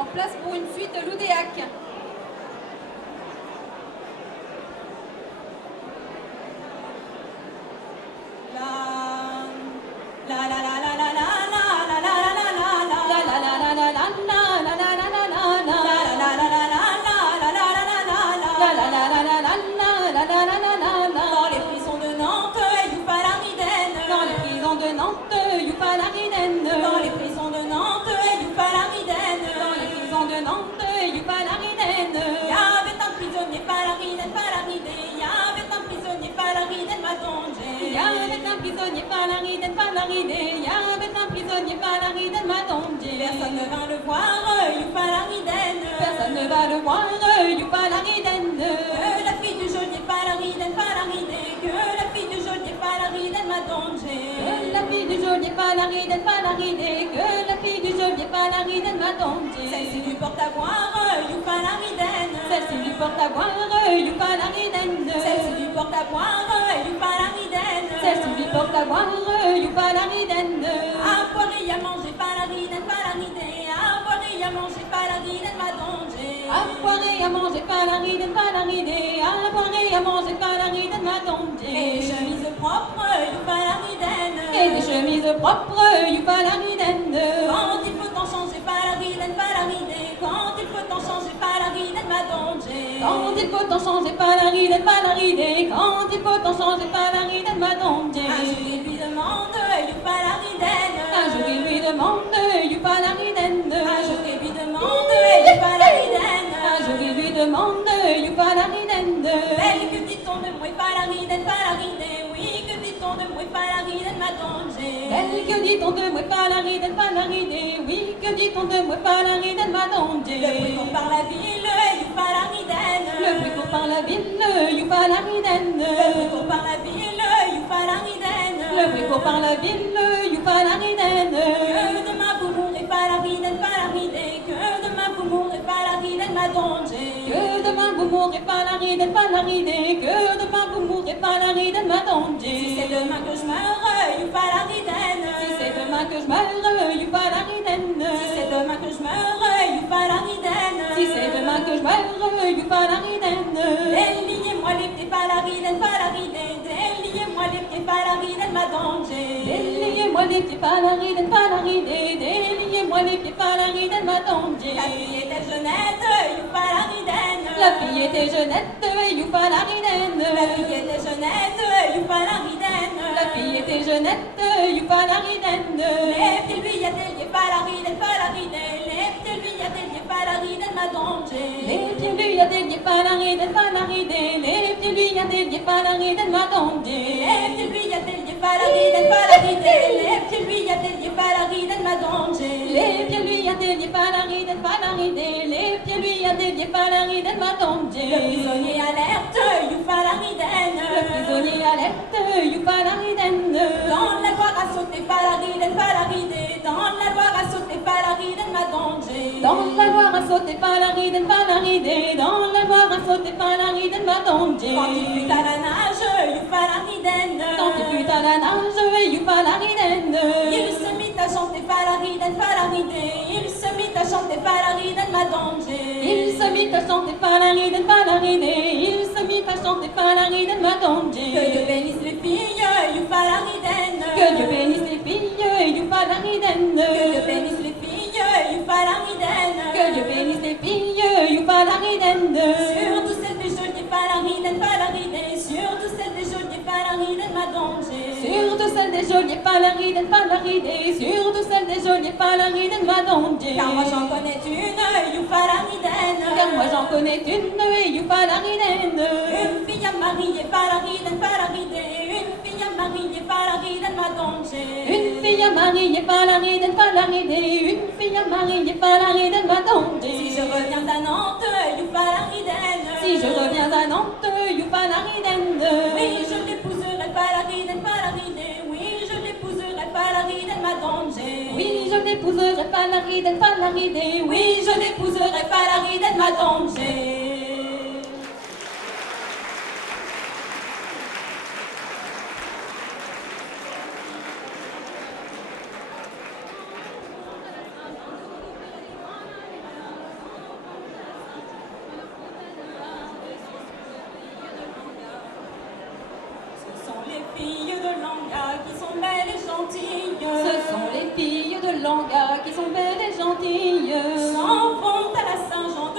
En place pour une suite Loudéac. Personne ne va le voir, Youfalariden. Personne ne va le voir, Youfalariden. Que la fille du geôlier Falariden, Falariden. Que la fille du geôlier Falariden m'a dongé. Que la fille du geôlier Falariden, Falariden. Que la fille du geôlier Falariden m'a dongé. Celle-ci lui porte à boire, Youfalariden. Celle-ci lui porte à boire, Youfalariden. Celle-ci lui porte à boire, Youfalariden. Celle-ci lui porte à boire, Youfalariden. À boire et à manger, Falariden, Falariden. À boire et à manger, Falariden m'a dongé. À boire et à manger, Falariden, Falariden. À boire et à manger, Falariden m'a dongé. Et des chemises propres, Youfalariden. Et des chemises propres, Youfalariden. Quand il faut en changer, Falariden, Falariden. Quand il faut en changer, Falariden m'a dongé. Quand il faut en changer, Falariden, Falariden. Quand il faut en changer, Falariden m'a dongé. Un jour il lui demande, Youfalariden. Un jour il lui demande, Youfalariden. Un jour il lui demande, Youfalariden. Un jour il lui demande, Youfalariden. Belle, que dit-on de moi, Falariden, Falariden. Oui, que dit-on de moi, Falariden m'a dongé. Belle, que dit-on de moi, Falariden, Falariden. Oui, que dit-on de moi, Falariden m'a dongé. Le bruit court par la ville, Youfalariden. Le bruit court par la ville, Youfalariden. Le bruit court par la ville, Youfalariden. Le bruit court par la ville, Youfalariden. Que demain vous mourrez, Falariden, Falariden. Que demain vous mourrez, Falariden m'a dongé. Que demain vous mourrez, Falariden, Falariden. Que demain vous mourrez, Falariden m'a dongé. Si c'est demain que je meurs, Youfalariden. Si c'est demain que je meurs, Youfalariden. Si c'est demain que je meurs, Youfalariden. Si c'est demain que je meurs, Youfalariden. Déliez-moi les pieds, Falariden, Falariden. Déliez-moi les pieds, Falariden m'a dongé. Déliez-moi les pieds, Falariden, Falariden. Déliez-moi les pieds, Falariden m'a dongé. La fille était jeunette, Youfalariden. La fille était jeunette, Youfalariden. La fille était jeunette, Youfalariden. La fille était jeunette, Youfalariden. Les pieds lui atelier, Falariden, Falariden. Les pieds lui atelier, Falariden m'a dongé. Les pieds lui atelier, Falariden, Falariden. Les pieds lui atelier, Falariden m'a dongé. Les pieds lui atelier, Falariden, Falariden. Les pieds lui atelier, Falariden m'a dongé. Les pieds lui atelier, Falariden, Falariden. Les pieds lui atelier, Falariden m'a dongé. Le prisonnier alerte, Youfalariden. Le prisonnier alerte, Youfalariden. Dans la Loire à sauter, Falariden, Falariden. Dans la Loire à sauter, Falariden m'a dongé. Dans la Loire à sauter, Falariden, Falariden. Dans la Loire à sauter, Falariden m'a dongé. Quand il fut à la nage, Youfalariden. Quand il fut à la nage, Youfalariden. Il se mit à chanter, Falariden, Falariden. Il se mit à chanter, Falariden m'a dongé. Il se mit à chanter, Falariden, Falariden. Il se mit à chanter, Falariden m'a dongé. Que Dieu bénisse les filles, Youfalariden. Que Dieu bénisse les filles, Youfalariden. Que Dieu bénisse les filles, Youfalariden. Que Dieu bénisse les filles, Youfalariden. Surtout celle des geôliers, Falariden, Falariden. Surtout celle des geôliers, Falariden m'a dongé. Surtout celle des geôliers, Falariden, Falariden. Surtout celle des geôliers, Falariden m'a dongé. Car moi j'en connais une, Youfalariden. Car moi j'en connais une, Youfalariden. Une fille à marier, Falariden, Falariden. Une fille à marier, Falariden m'a dongé. Une fille à marier, Falariden, Falariden. Une fille à marier, Falariden m'a dongé. Si je reviens à Nantes, Youfalariden. Si je reviens à Nantes, Youfalariden. Oui, je l'épouserai, Falariden, Falariden. Oui, je l'épouserai, Falariden m'a dongé. Oui, je l'épouserai, Falariden, Falariden. Oui, je l'épouserai, Falariden m'a dongé. Langa qui sont belles et gentilles. S'en vont à la Saint-Jean,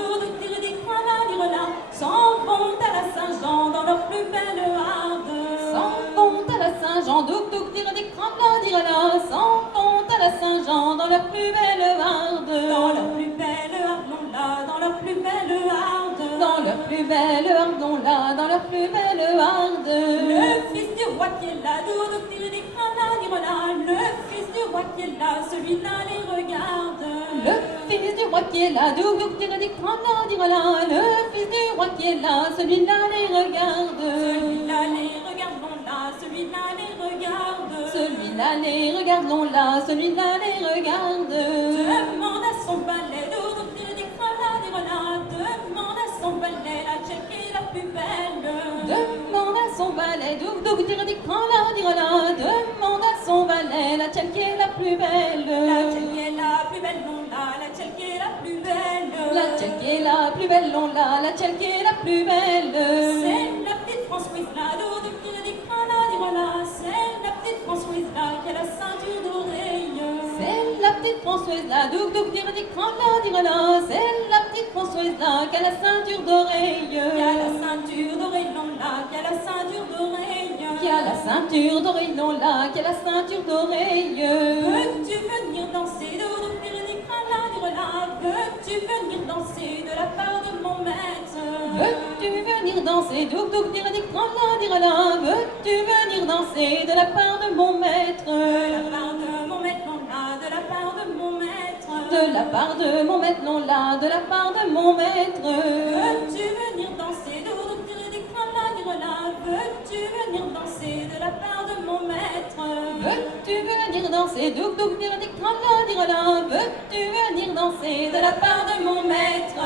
s'en vont à la Saint-Jean dans leur plus belle harde. S'en vont à la Saint-Jean, douk douk dire des crabes, dire là. S'en vont à la Saint-Jean dans leur plus belle harde. Dans leur plus belle harde, là, dans leur plus belle harde. Dans leur plus belle harde, là, dans leur plus belle harde. Le fils du roi qui est là, douk dire des crabes, dire là. Le fils du roi qui est là, celui-là les regarde. Le fils du roi qui est là, douk douk dire des crabes, dire là. Le fils du roi qui est là, celui-là les regarde. Celui-là les regardons là, celui-là les regarde. Celui-là les regardons là, celui-là les regarde. Demande à son balai, douk dire des crabes, dire là. Demande à son balai, la tchèque est la plus belle. Demande à son valet, douk douk dire des crabes, dire là. Demande à son valet, la tienne qui est la plus belle. La tchèque est la plus belle, non là, la tchèque est la plus belle. La tienne qui est la plus belle, non là, la tienne qui est la plus belle. C'est la petite Françoise là, douk dire des crabes, dire là. C'est la petite Françoise là, qui a la ceinture d'oreille. C'est la petite Françoise là, douk douk dire des crabes, dire là. C'est la petite Françoise là, qui a la ceinture d'oreille. Qui a la ceinture d'oreille, non là, qui a la ceinture d'oreille. Qui a la ceinture d'oreille, non là, qui a la ceinture d'oreille. Veux-tu venir danser, douk dire des crabes, dire là. Veux-tu venir danser de la part de mon maître? Veux-tu venir danser, douk douk dire des crabes, dire là. Veux-tu venir danser de la part de mon maître? De la part de mon maître, non là, de la part de mon maître. De la part de mon maître, non là, de la part de mon maître. Veux-tu venir danser, douk dire des crabes, dire là. Veux-tu venir danser de la part de mon maître? Veux-tu venir danser, douk douk dire des crabes, dire là. Veux-tu venir danser de la part de mon maître?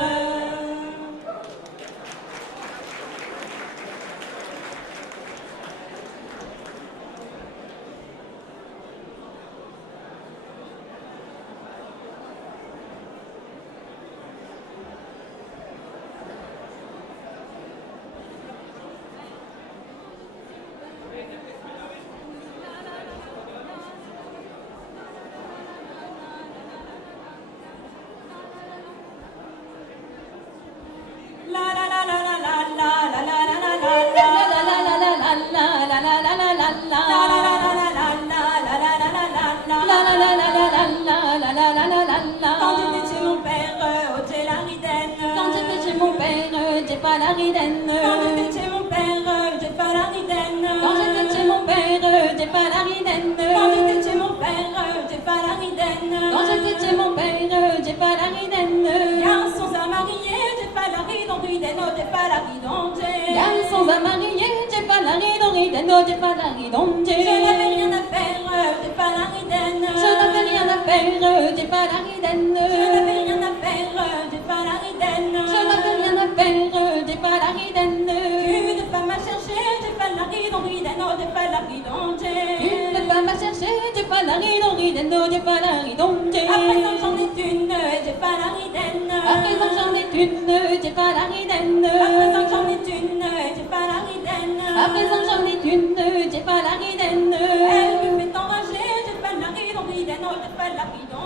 Quand j'étais chez mon père, au Tchelaridène. Quand j'étais chez mon père, j'ai pas la ridaine. Quand j'étais chez mon père, j'ai pas la ridaine. Quand j'étais chez mon père, j'ai pas la ridaine. Quand j'étais chez mon père, j'ai pas la ridaine. Quand j'étais chez mon père, j'ai pas la ridaine. Garçons à marier, j'ai pas la ridaine, oh, j'ai pas la ridaine. Garçons à marier, j'ai pas la ridaine, oh, j'ai pas la ridaine. Je n'avais rien à faire, j'ai pas la ridaine. Je n'avais rien à faire, j'ai pas la ridaine. Je n'avais rien à faire, j'ai pas la ridaine. Je n'avais rien à faire, j'ai pas la ridaine. Une femme à chercher, j'ai pas la ridaine, oh, j'ai pas la ridaine. Une femme à chercher, j'ai pas la ridaine, oh, j'ai pas la ridaine. À présent j'en ai une, j'ai pas la ridaine. À présent j'en ai une, j'ai pas la ridaine. À présent j'en ai une, j'ai pas la ridaine. À présent j'en ai une, j'ai pas la ridaine. Elle me fait enrager, j'ai pas la ridaine, oh, j'ai pas la ridaine.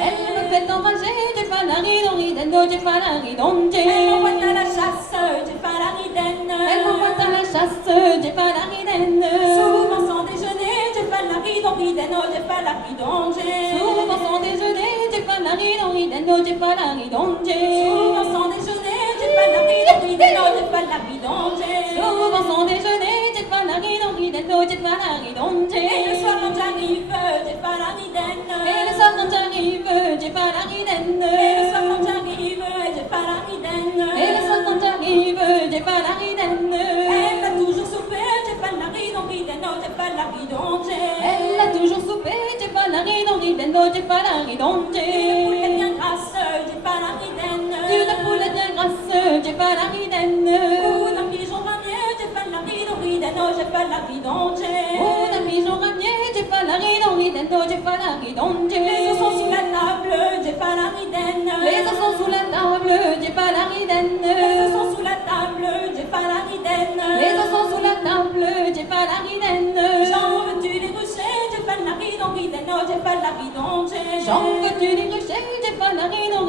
Elle me fait enrager, j'ai pas la ridaine, oh, j'ai pas la ridaine. Elle m'envoie à la chasse, j'ai pas la ridaine. Elle m'envoie à la chasse, j'ai pas la ridaine. Souvent sans déjeuner, j'ai pas la ridaine, oh, j'ai pas la ridaine. Souvent sans déjeuner, j'ai pas la ridaine, oh, j'ai pas la ridaine. Souvent sans déjeuner, j'ai pas la ridaine, oh, j'ai pas la ridaine. Souvent sans déjeuner, j'ai pas la ridaine, oh, j'ai pas la ridaine. Et le soir quand j'arrive, j'ai pas la ridaine. Et le soir quand j'arrive, j'ai pas la ridaine. Et le soir quand j'arrive, j'ai pas la ridaine. Et le soir quand j'arrive, j'ai pas la ridaine. Elle a toujours soupé, j'ai pas la ridaine, oh, j'ai pas la ridaine. Elle a toujours soupé, j'ai pas la ridaine, oh, j'ai pas la ridaine. Une poulette bien grasse, j'ai pas la ridaine. Une poulette bien grasse, j'ai pas la ridaine. Ou d'un pigeon ramier, j'ai pas la ridaine, oh, j'ai pas la ridaine. Oh, d'un pigeon ramier, j'ai pas la ridaine, oh, j'ai pas la ridaine. Les os sont sous la table, j'ai pas la ridaine. Les os sont sous la table, j'ai pas la ridaine. Les os sont sous la table, j'ai pas la ridaine. Les os sont sous la table, j'ai pas la ridaine. J'en veux-tu les rucher, j'ai pas la ridaine, oh, j'ai pas la ridonge. J'en veux-tu des ruchers, j'ai pas la ridon,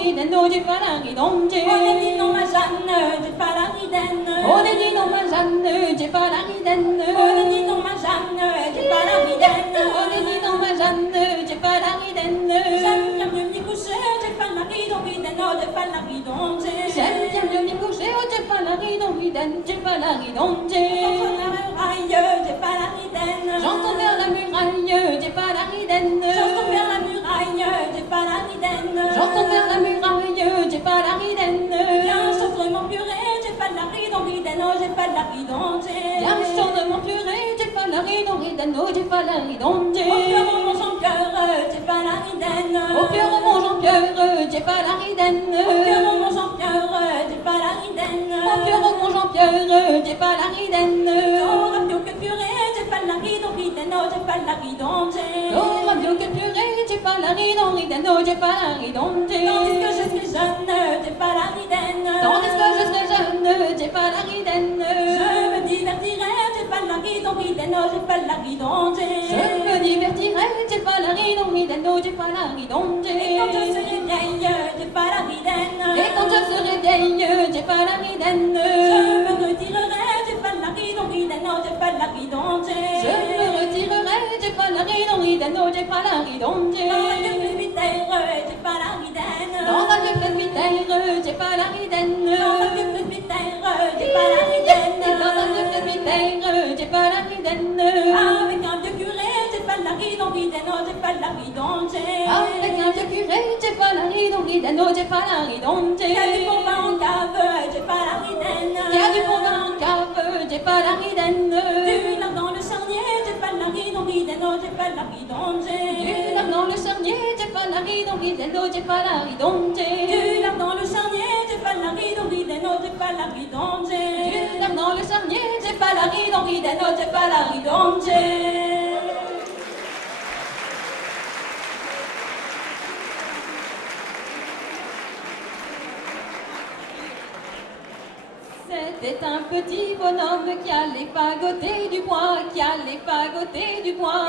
j'ai pas la ridonge. On est dit non ma Jeanne, j'ai pas la ridaine. On est dit non ma Jeanne, j'ai pas la ridaine. On est dit non ma Jeanne, j'ai pas la ridaine. On est dit non ma Jeanne, j'ai pas la ridaine. J'aime bien mieux m'y coucher, j'ai pas la ridon, j'ai pas la ridonge. J'aime bien mieux m'y coucher, j'ai pas la ridon, j'ai pas la ridonge. J'ai pas la ridaine. J'entends vers la muraille, j'ai pas la ridaine. J'entends vers la muraille, j'ai pas la ridaine. J'entends vers la muraille, j'ai pas la ridaine. Viens, chante mon purée, j'ai pas la ridon, j'ai pas la ridon. Viens, chante mon purée, j'ai pas la ridon, j'ai pas la ridon. Au cœur, mon Jean-Pierre, j'ai pas la ridaine. Au cœur, mon Jean-Pierre, j'ai pas la ridaine. Au cœur, mon Jean-Pierre, j'ai pas la ridaine. Au cœur, mon Jean-Pierre, j'ai pas la ridaine. T'auras mieux que purée, j'ai pas la ridon, j'ai pas la ridon. T'auras mieux que purée, j'ai pas la ridon, j'ai pas la ridon. Tandis que je serai jeune, j'ai pas la ridaine. Tandis que je serai jeune, j'ai pas la ridaine. Je me divertirai, j'ai pas la ridon, j'ai pas la ridon. Je me divertirai, j'ai pas la ridon, j'ai pas la ridon. Et quand je serai vieille, j'ai pas la ridaine. Et quand je serai vieille, j'ai pas la ridaine. Je me retirerai, j'ai pas la ridon, j'ai pas la ridon. Je me retirerai, j'ai pas la ridon, j'ai pas la ridon. Dans un vieux presbytère, j'ai pas la ridaine. Dans un vieux presbytère, j'ai pas la ridaine. Dans un vieux presbytère, j'ai pas la ridaine. Dans un vieux presbytère, j'ai pas la ridaine. Avec un vieux curé, j'ai pas la ridon, j'ai pas la ridon. Avec un vieux curé, j'ai pas la ridon, j'ai pas la ridon. Il y a du bon vin en cave, j'ai pas la ridaine. Il y a du bon vin en cave, j'ai pas la ridaine. Du lard dans le charnier, j'ai pas la ridon, j'ai pas la ridon. Du lard dans le charnier, j'ai pas la ridon, j'ai pas la ridon. Du lard dans le charnier, j'ai pas la ridon, j'ai pas la ridon. Du lard dans le charnier, j'ai pas la ridon, j'ai pas la ridon. C'était un petit bonhomme qui allait fagoter du bois, qui allait fagoter du bois.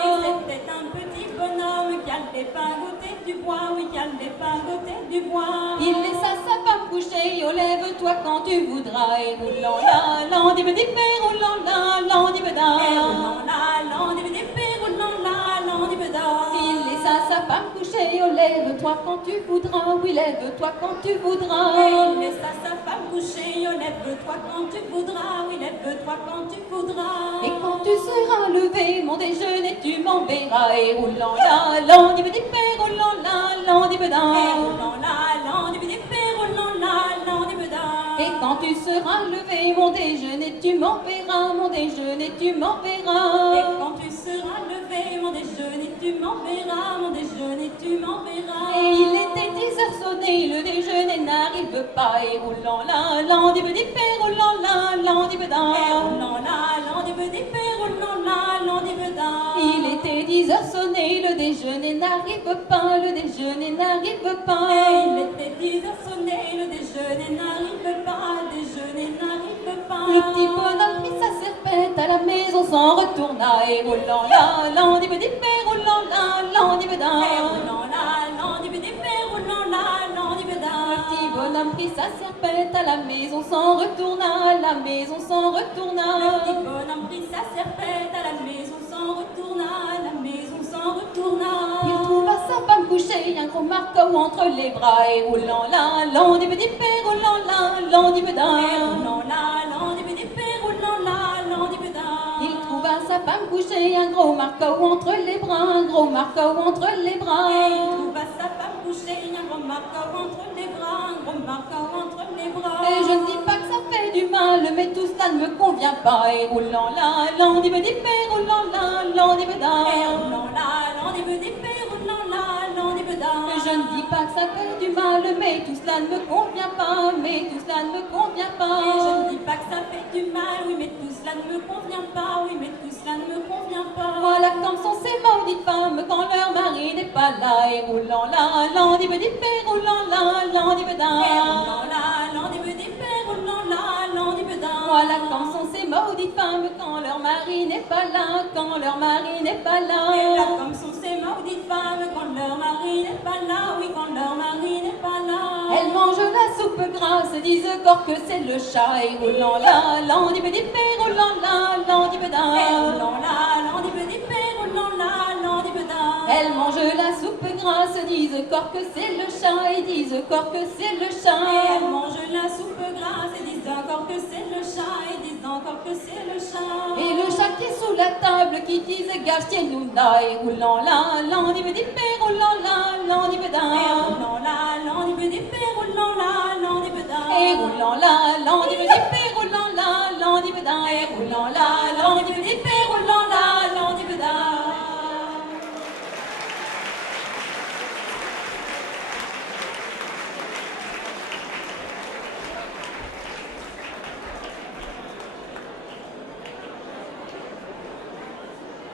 C'était un petit bonhomme qui allait fagoter du bois, oui, qui allait fagoter du bois. Il laissa sa femme coucher, oh lève-toi quand tu voudras, et roulant la landibedipé, roulant la landibeda. Roulant la landibedipé, roulant la landibeda. Il laissa sa femme coucher, oh lève-toi quand tu voudras, oui lève-toi quand tu voudras. Il laissa sa femme coucher, oh lève-toi quand tu voudras, oui lève-toi quand tu voudras. Et quand tu seras levé, mon déjeuner tu m'enverras, et roulant la landibedipé, roulant la landibeda. Roulant la landibedipé, roulant la landibeda. Et quand tu seras levé, mon déjeuner tu m'enverras, mon déjeuner tu m'enverras. Et quand tu seras levé, mon déjeuner tu m'enverras, mon déjeuner tu m'enverras. Et il était 10 heures sonné, le déjeuner n'arrive pas, et roulant la landibedipé, roulant la landibeda. Roulant la landibedipé, roulant la landibeda. Il était 10 heures sonné, le déjeuner n'arrive pas, le déjeuner n'arrive pas. Il était 10 heures sonné, le déjeuner n'arrive pas, le déjeuner n'arrive pas. Le petit bonhomme prit sa serpette, à la maison s'en retourna, et roulant la landibedipé, roulant la landibeda. Roulant la landibedipé, roulant la landibeda. Le petit bonhomme prit sa serpette, à la maison s'en retourna, à la maison s'en Le retourna. petit bonhomme prit sa serpette, à la maison s'en retourna, à la maison s'en retourna. Il trouva sa femme couchée, un gros marteau entre les bras, et roulant la landibedipé, roulant la landibeda. Roulant la landibedipé, roulant la landibeda. Il trouva sa femme couchée, un gros marteau entre les bras, un gros marteau entre les bras. Il trouva sa femme couchée, un gros marteau entre les bras, un gros marteau entre les bras. Et je ne dis pas que ça fait du mal, mais tout cela ne me convient pas, et roulant la landibedipé, roulant la landibeda. Roulant la landibedipé, roulant la landibeda. Je ne dis pas que ça fait du mal, mais tout cela ne me convient pas, mais tout cela ne me convient pas. Je ne dis pas que ça fait du mal, oui, mais tout cela ne me convient pas, oui, mais tout cela ne me convient pas. Voilà comme sont ces maudites femmes quand leur mari n'est pas là, et roulant la landibedipé, roulant la landibeda. Roulant la landibedipé, roulant la landibeda. Voilà comme sont ces maudites maudites femmes quand leur mari n'est pas là, quand leur mari n'est pas Et là là. comme sont ces maudites femmes quand leur mari n'est pas là, oui quand leur mari n'est pas là. Elles mangent la soupe grasse, disent encore que c'est le chat, et roulant la, landibedipé, roulant la, landibeda. Roulant la, landibedipé, roulant la, landibeda. Elles mangent la soupe grasse, disent encore que c'est le chat, et disent encore que c'est le Et chat. elles mangent la soupe grasse et disent encore que c'est le chat, et disent encore que c'est le chat. Et le chat qui est sous la table, qui dise Garstienunda, et roulant la, landibedipé, roulant la, landibeda. Roulant la, landibedipé, roulant la, landibeda. Et roulant la, landibedipé, roulant la, landibeda. Et roulant la, landibedipé, roulant